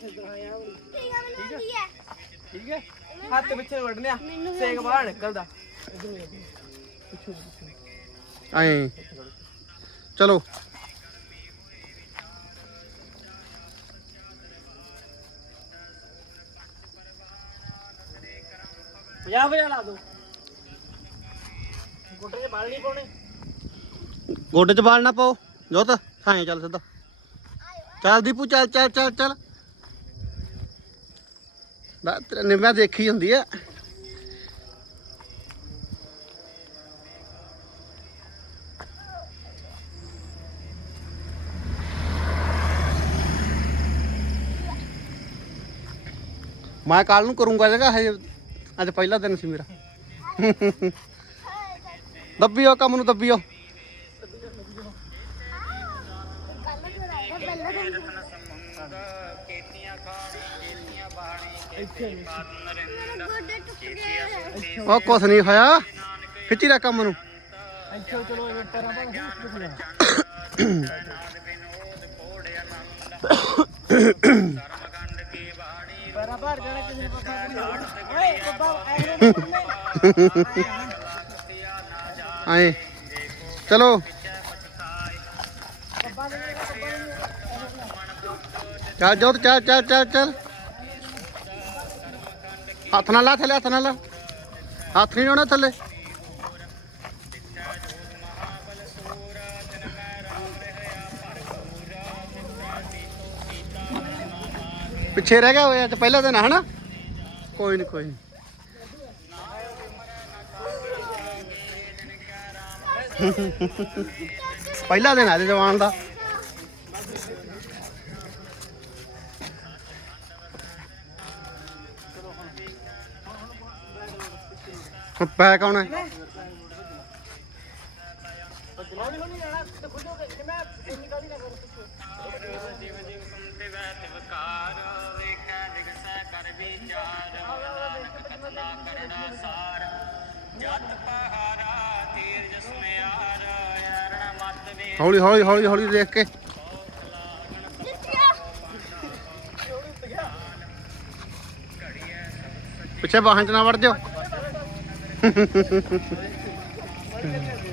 ਠੀਕ ਹੈ? ਠੀਕ ਹੈ ਹੱਥ ਪਿੱਛੇ ਵੱਢ ਲਿਆ। ਸੇਕ ਬਾਹਰ ਨਿਕਲਦਾ। ਐਂ ਚਲੋ। ਪੰਜਾਹ ਵਜੇ ਲਾ ਦੋ। ਗੁੱਟੇ 'ਚ ਬਾਲ ਨਹੀਂ ਪਾਉਣੇ। ਗੋਡੇ 'ਚ ਬਾਲ ਨਾ ਪਾਓ। ਜੋਤ ਥਾਂ ਚੱਲ ਸਿੱਧਾ। ਚੱਲ ਦੀਪੂ ਚੱਲ ਚੱਲ ਚੱਲ ਚੱਲ। ਬਾ ਤੇਰੇ ਦੇਖੀ ਹੁੰਦੀ ਆ। ਮੈਂ ਕੱਲ ਨੂੰ ਕਰੂੰਗਾ ਜਗਾ ਹਜੇ ਅੱਜ ਪਹਿਲਾ ਦਿਨ ਸੀ ਮੇਰਾ। ਦੱਬੀਓ, ਕੰਮ ਨੂੰ ਦੱਬੀਓ। ਕੱਲ ਤੋਂ ਆਇਆ ਪਹਿਲਾਂ ਦਿਨ ਉਹ ਕੁਛ ਨਹੀਂ ਹੋਇਆ। ਖਿੱਚੀ ਰੱਖ ਕੰਮ ਨੂੰ। ਇੱਥੇ ਚਲੋ ਇਹ ਲਿਆ ਪੈਰਾਂ ਭਾਰ ਜਾਣਾ ਕਿਸੇ ਓਏ ਬੱਬਾ ਨਹੀਂ ਆਏ। ਚਲੋ। ਚੱਲ ਜੋਤ ਚੱਲ ਚੱਲ ਚੱਲ ਚੱਲ। ਹੱਥ ਨਾਲ ਲਾ ਥੱਲੇ ਹੱਥ ਨਾਲ ਲਾ। ਹੱਥ ਨਹੀਂ ਲਾਉਣਾ ਥੱਲੇ। ਪਿੱਛੇ ਰਹਿ ਗਿਆ ਹੋਇਆ ਅੱਜ ਪਹਿਲਾ ਦਿਨ ਆ, ਹਨਾ? ਕੋਈ ਨਹੀਂ ਕੋਈ ਪਹਿਲਾ ਦਿਨ ਆ ਜਵਾਨ ਦਾ। ਹੁਣ ਪੈ ਕੌਣ ਹੈ? ਹੌਲੀ ਹੌਲੀ ਹੌਲੀ ਹੌਲੀ ਦੇਖ ਕੇ। ਪਿੱਛੇ ਵਾਹਨ ਚ ਨਾ ਵੜ ਜਾਓ। Thank you.